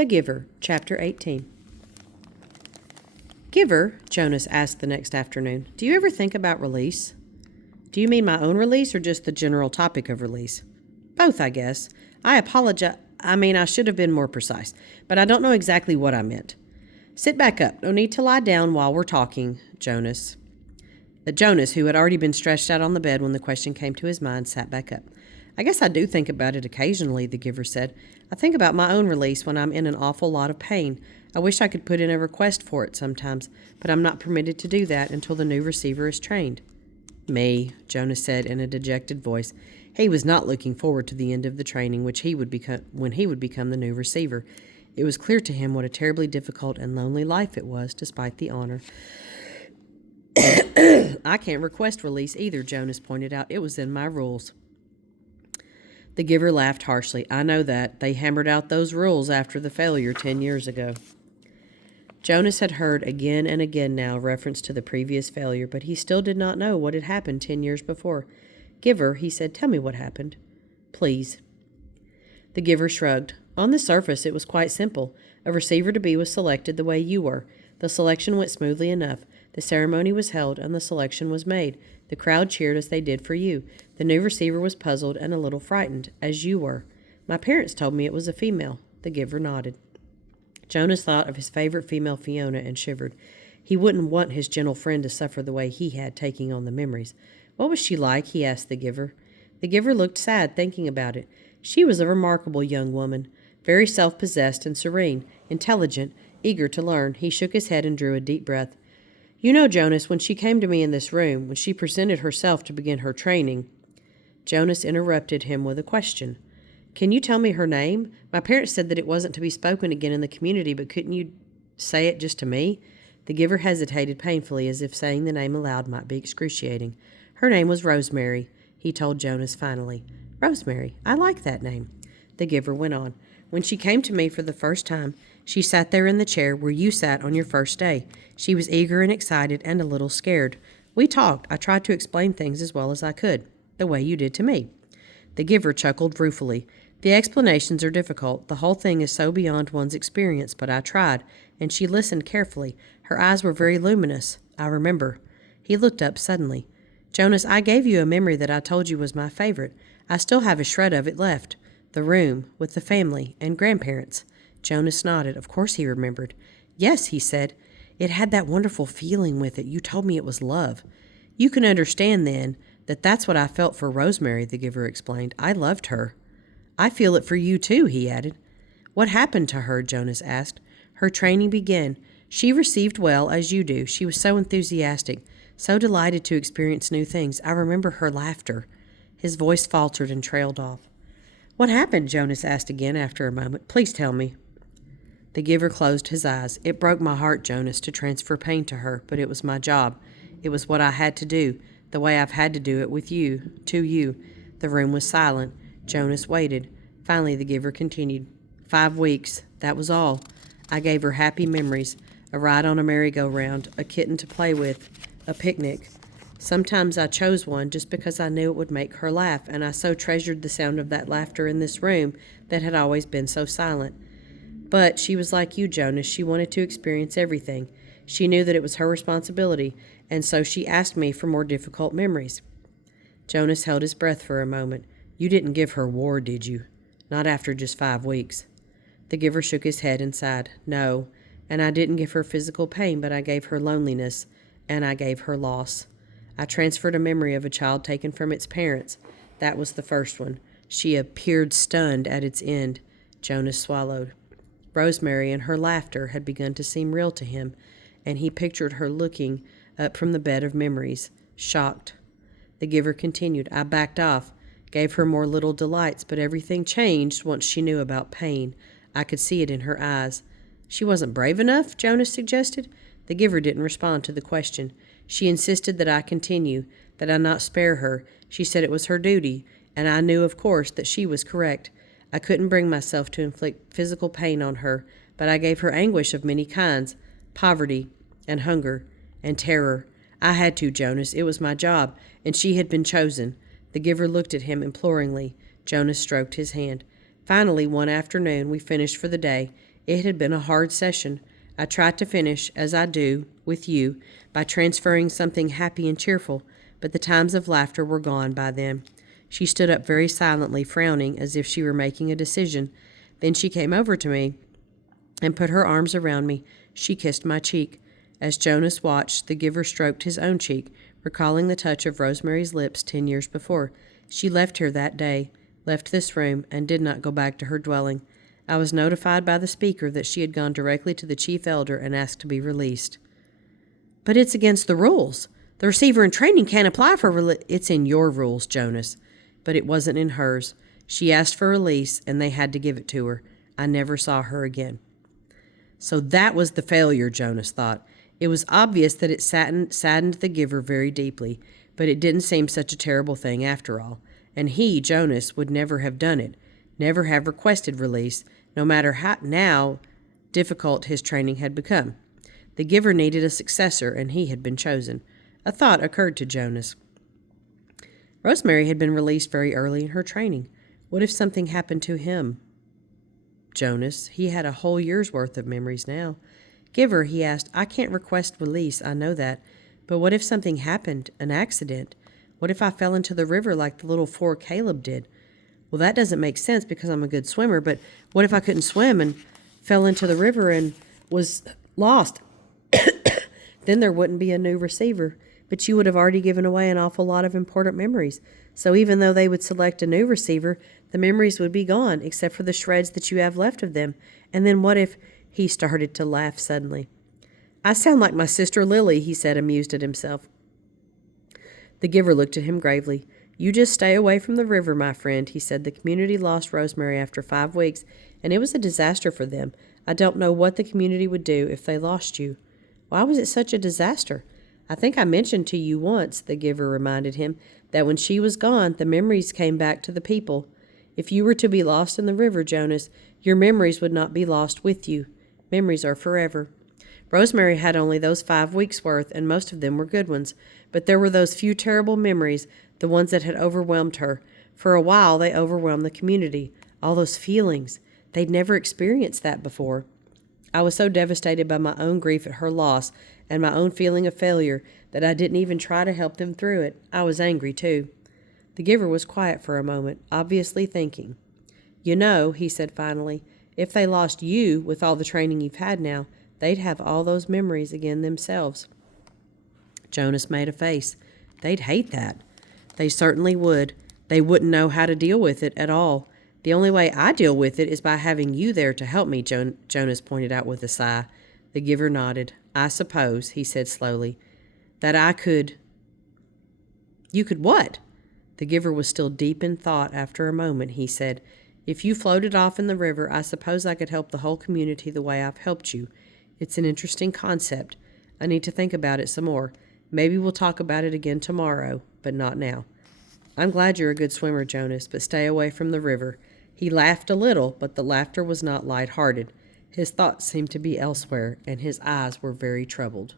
The Giver, Chapter 18. Giver, Jonas asked the next afternoon, do you ever think about release? Do you mean my own release or just the general topic of release? Both, I guess. I apologize. I should have been more precise, but I don't know exactly what I meant. Sit back up. No need to lie down while we're talking, Jonas. Jonas, who had already been stretched out on the bed when the question came to his mind, sat back up. I guess I do think about it occasionally, the Giver said. I think about my own release when I'm in an awful lot of pain. I wish I could put in a request for it sometimes, but I'm not permitted to do that until the new receiver is trained. Me, Jonas said in a dejected voice. He was not looking forward to the end of the training when he would become the new receiver. It was clear to him what a terribly difficult and lonely life it was, despite the honor. I can't request release either, Jonas pointed out. It was in my rules. The Giver laughed harshly. I know that. They hammered out those rules after the failure 10 years ago. Jonas had heard again and again now reference to the previous failure, but he still did not know what had happened 10 years before. Giver, he said, tell me what happened. Please. The Giver shrugged. On the surface, it was quite simple. A receiver-to-be was selected the way you were. The selection went smoothly enough. The ceremony was held, and the selection was made. The crowd cheered as they did for you. The new receiver was puzzled and a little frightened, as you were. My parents told me it was a female. The Giver nodded. Jonas thought of his favorite female Fiona and shivered. He wouldn't want his gentle friend to suffer the way he had, taking on the memories. What was she like? He asked the Giver. The Giver looked sad, thinking about it. She was a remarkable young woman, very self-possessed and serene, intelligent, eager to learn. He shook his head and drew a deep breath. You know, Jonas, when she came to me in this room, when she presented herself to begin her training. Jonas interrupted him with a question. Can you tell me her name? My parents said that it wasn't to be spoken again in the community, but couldn't you say it just to me? The Giver hesitated painfully, as if saying the name aloud might be excruciating. Her name was Rosemary, he told Jonas finally. Rosemary, I like that name. The Giver went on. When she came to me for the first time, she sat there in the chair where you sat on your first day. She was eager and excited and a little scared. We talked. I tried to explain things as well as I could, the way you did to me. The Giver chuckled ruefully. The explanations are difficult. The whole thing is so beyond one's experience, but I tried, and she listened carefully. Her eyes were very luminous. I remember. He looked up suddenly. Jonas, I gave you a memory that I told you was my favorite. I still have a shred of it left. The room, with the family and grandparents. Jonas nodded. Of course he remembered. Yes, he said. It had that wonderful feeling with it. You told me it was love. You can understand, then, that that's what I felt for Rosemary, the Giver explained. I loved her. I feel it for you, too, he added. What happened to her? Jonas asked. Her training began. She received well, as you do. She was so enthusiastic, so delighted to experience new things. I remember her laughter. His voice faltered and trailed off. What happened? Jonas asked again after a moment. Please tell me. The Giver closed his eyes. It broke my heart, Jonas, to transfer pain to her, but it was my job. It was what I had to do, the way I've had to do it with you, to you. The room was silent. Jonas waited. Finally, the Giver continued. 5 weeks. That was all. I gave her happy memories, a ride on a merry-go-round, a kitten to play with, a picnic. Sometimes I chose one just because I knew it would make her laugh, and I so treasured the sound of that laughter in this room that had always been so silent. But she was like you, Jonas. She wanted to experience everything. She knew that it was her responsibility, and so she asked me for more difficult memories. Jonas held his breath for a moment. You didn't give her war, did you? Not after just 5 weeks. The Giver shook his head and sighed. No, and I didn't give her physical pain, but I gave her loneliness, and I gave her loss. I transferred a memory of a child taken from its parents. That was the first one. She appeared stunned at its end. Jonas swallowed. Rosemary and her laughter had begun to seem real to him, and he pictured her looking up from the bed of memories, shocked. The Giver continued. I backed off, gave her more little delights, but everything changed once she knew about pain. I could see it in her eyes. She wasn't brave enough, Jonas suggested. The Giver didn't respond to the question. She insisted that I continue, that I not spare her. She said it was her duty, and I knew, of course, that she was correct. I couldn't bring myself to inflict physical pain on her, but I gave her anguish of many kinds, poverty and hunger and terror. I had to, Jonas. It was my job, and she had been chosen. The Giver looked at him imploringly. Jonas stroked his hand. Finally, one afternoon, we finished for the day. It had been a hard session. I tried to finish, as I do, with you, by transferring something happy and cheerful, but the times of laughter were gone by then. She stood up very silently, frowning as if she were making a decision. Then she came over to me and put her arms around me. She kissed my cheek. As Jonas watched, the giver stroked his own cheek, recalling the touch of Rosemary's lips 10 years before. She left here that day, left this room, and did not go back to her dwelling. I was notified by the speaker that she had gone directly to the chief elder and asked to be released. But it's against the rules. The receiver in training can't apply for It's in your rules, Jonas. But it wasn't in hers. She asked for release, and they had to give it to her. I never saw her again. So that was the failure, Jonas thought. It was obvious that it saddened the giver very deeply, but it didn't seem such a terrible thing after all. And he, Jonas, would never have done it, never have requested release, no matter how difficult his training had become. The giver needed a successor, and he had been chosen. A thought occurred to Jonas. Rosemary had been released very early in her training. What if something happened to him? Jonas, he had a whole year's worth of memories now. Giver, he asked, I can't request release, I know that. But what if something happened, an accident? What if I fell into the river like the little 4 Caleb did? Well, that doesn't make sense because I'm a good swimmer, but what if I couldn't swim and fell into the river and was lost? Then there wouldn't be a new receiver, but you would have already given away an awful lot of important memories. So even though they would select a new receiver, the memories would be gone, except for the shreds that you have left of them. And then what if... He started to laugh suddenly. I sound like my sister Lily, he said, amused at himself. The giver looked at him gravely. You just stay away from the river, my friend, he said. The community lost Rosemary after 5 weeks, and it was a disaster for them. I don't know what the community would do if they lost you. Why was it such a disaster? I think I mentioned to you once, the giver reminded him, that when she was gone, the memories came back to the people. If you were to be lost in the river, Jonas, your memories would not be lost with you. Memories are forever. Rosemary had only those 5 weeks' worth, and most of them were good ones. But there were those few terrible memories, the ones that had overwhelmed her. For a while, they overwhelmed the community. All those feelings. They'd never experienced that before. I was so devastated by my own grief at her loss and my own feeling of failure that I didn't even try to help them through it. I was angry, too. The giver was quiet for a moment, obviously thinking. You know, he said finally, if they lost you with all the training you've had now, they'd have all those memories again themselves. Jonas made a face. They'd hate that. They certainly would. They wouldn't know how to deal with it at all. The only way I deal with it is by having you there to help me, Jonas pointed out with a sigh. The giver nodded. I suppose, he said slowly, that I could... You could what? The giver was still deep in thought. After a moment, he said, if you floated off in the river, I suppose I could help the whole community the way I've helped you. It's an interesting concept. I need to think about it some more. Maybe we'll talk about it again tomorrow, but not now. I'm glad you're a good swimmer, Jonas, but stay away from the river. He laughed a little, but the laughter was not light-hearted. His thoughts seemed to be elsewhere, and his eyes were very troubled.